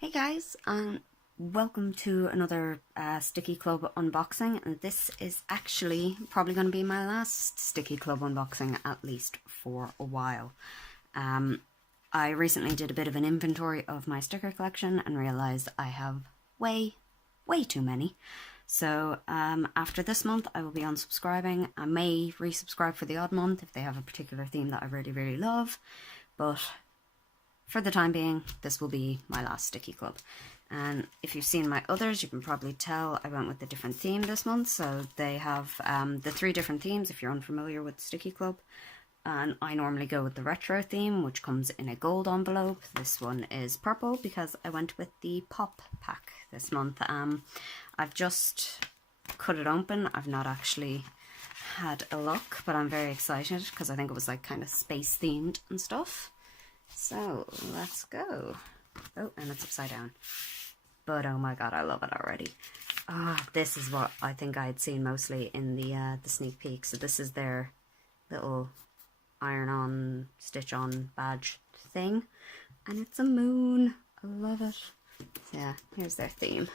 Hey guys, welcome to another Sticky Club unboxing, and this is actually probably going to be my last Sticky Club unboxing, at least for a while. I recently did a bit of an inventory of my sticker collection and realised I have way too many. So after this month I will be unsubscribing. I may resubscribe for the odd month if they have a particular theme that I really love, but for the time being, this will be my last Sticky Club. And if you've seen my others, you can probably tell I went with a different theme this month. So they have the 3 different themes if you're unfamiliar with Sticky Club. And I normally go with the retro theme, which comes in a gold envelope. This one is purple because I went with the pop pack this month. I've just cut it open. I've not actually had a look, but I'm very excited because I think it was like kind of space themed and stuff. So let's go. Oh, and it's upside down. But oh my god, I love it already. This is what I think I had seen mostly in the sneak peek. So this is their little iron-on, stitch-on badge thing. And it's a moon. I love it. So yeah, here's their theme.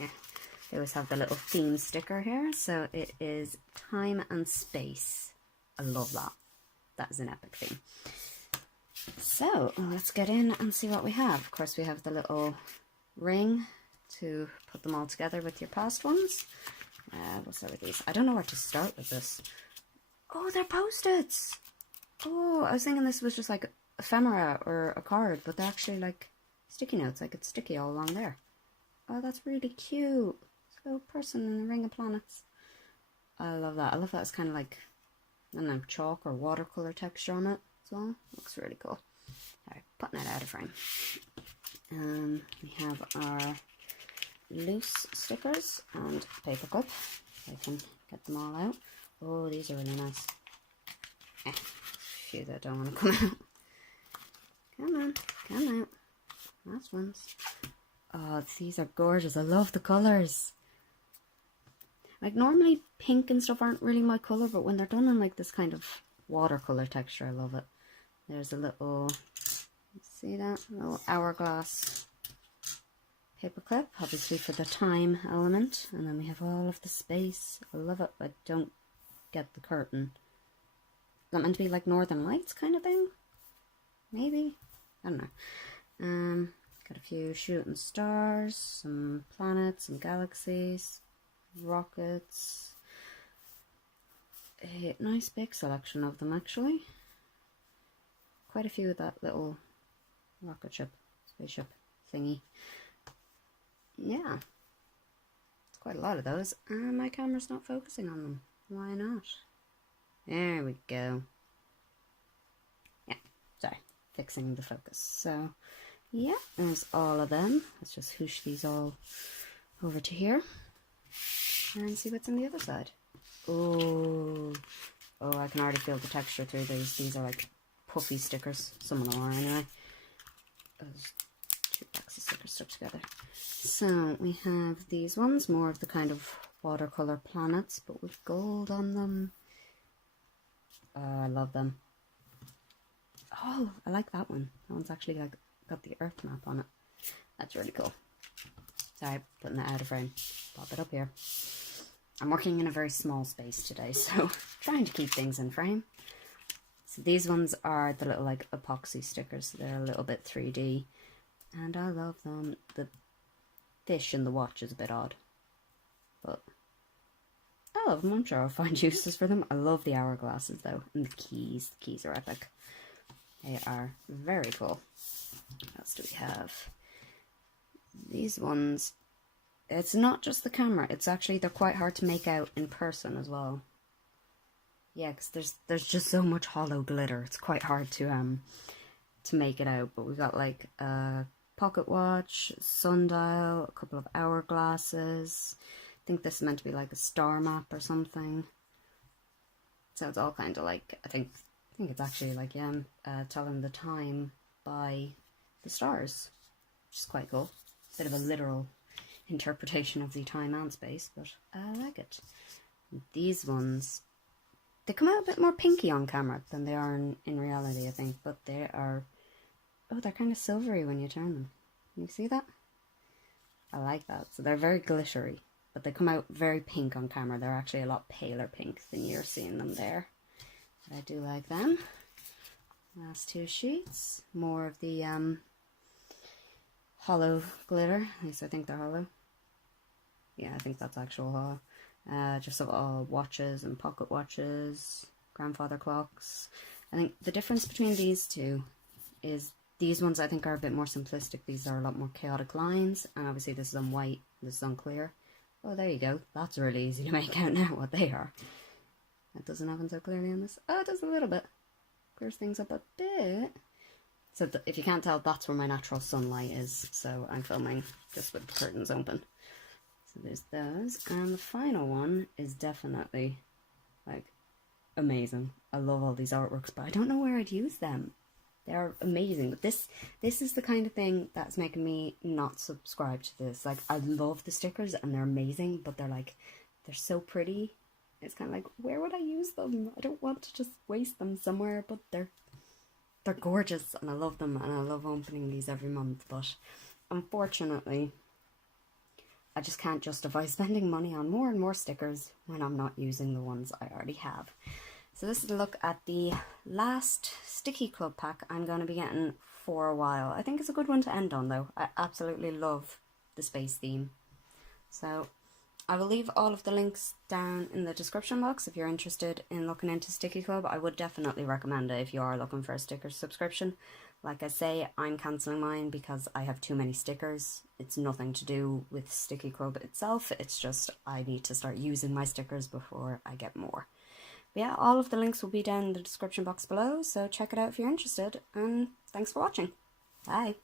Yeah. They always have the little theme sticker here. So it is time and space. I love that. That is an epic theme. So let's get in and see what we have. Of course, we have the little ring to put them all together with your past ones. We'll start with these. I don't know where to start with this. Oh, they're Post-its. Oh, I was thinking this was just like ephemera or a card, but they're actually like sticky notes. Like it's sticky all along there. Oh, that's really cute. It's a little person in the ring of planets. I love that. I love that it's kind of like, I don't know, chalk or watercolor texture on it as well. Looks really cool. Alright, putting it out of frame. We have our loose stickers and paper clip. I can get them all out. Oh, these are really nice. A few that don't want to come out. Come on, come out. Last ones. Oh, these are gorgeous. I love the colours. Like normally pink and stuff aren't really my colour, but when they're done in like this kind of watercolour texture, I love it. There's a little, see that? A little hourglass paper clip, obviously for the time element. And then we have all of the space. I love it. I don't get the curtain. Is that meant to be like Northern Lights kind of thing? Maybe? I don't know. Got a few shooting stars, some planets, some galaxies, rockets. A nice big selection of them actually. Quite a few of that little rocket ship, spaceship thingy. Yeah, it's quite a lot of those, and my camera's not focusing on them. Why not? There we go. Yeah, sorry, fixing the focus. So, yeah, there's all of them. Let's just whoosh these all over to here and see what's on the other side. Oh, I can already feel the texture through these. These are like puffy stickers. Some of them are anyway. There's 2 packs of stickers stuck together. So we have these ones, more of the kind of watercolor planets, but with gold on them. Oh, I love them. Oh, I like that one. That one's actually like got the Earth map on it. That's really cool. Sorry, putting that out of frame. Pop it up here. I'm working in a very small space today, so trying to keep things in frame. So these ones are the little like epoxy stickers. They're a little bit 3D, and I love them. The fish in the watch is a bit odd, but I love them. I'm sure I'll find uses for them. I love the hourglasses though, and the keys. The keys are epic. They are very cool. What else do we have? These ones. It's not just the camera. It's actually, they're quite hard to make out in person as well. Yeah, because there's just so much hollow glitter. It's quite hard to make it out. But we've got like a pocket watch, sundial, a couple of hourglasses. I think this is meant to be like a star map or something. So it's all kind of like, I think it's actually like, yeah, telling the time by the stars, which is quite cool. Bit of a literal interpretation of the time and space, but I like it. These ones, they come out a bit more pinky on camera than they are in reality, I think, but they are, oh, they're kind of silvery when you turn them. You see that? I like that. So they're very glittery, but they come out very pink on camera. They're actually a lot paler pink than you're seeing them there. But I do like them. Last two sheets, more of the hollow glitter. At least I think they're hollow. Yeah, I think that's actual hollow. Just of all watches and pocket watches, grandfather clocks. I think the difference between these two is these ones I think are a bit more simplistic. These are a lot more chaotic lines, and obviously this is on white, this is on clear. Oh, there you go. That's really easy to make out now what they are. That doesn't happen so clearly on this. Oh, it does a little bit. Clears things up a bit. So if you can't tell, that's where my natural sunlight is. So I'm filming just with the curtains open. So there's those. And the final one is definitely, like, amazing. I love all these artworks, but I don't know where I'd use them. They're amazing. But this is the kind of thing that's making me not subscribe to this. Like, I love the stickers and they're amazing, but they're so pretty. It's kind of like, where would I use them? I don't want to just waste them somewhere, but they're gorgeous and I love them and I love opening these every month. But unfortunately, I just can't justify spending money on more and more stickers when I'm not using the ones I already have. So this is a look at the last Sticky Club pack I'm going to be getting for a while. I think it's a good one to end on though. I absolutely love the space theme. So I will leave all of the links down in the description box if you're interested in looking into Sticky Club. I would definitely recommend it if you are looking for a sticker subscription. Like I say, I'm cancelling mine because I have too many stickers. It's nothing to do with Sticky Club itself. It's just I need to start using my stickers before I get more. But yeah, all of the links will be down in the description box below, so check it out if you're interested, and thanks for watching. Bye!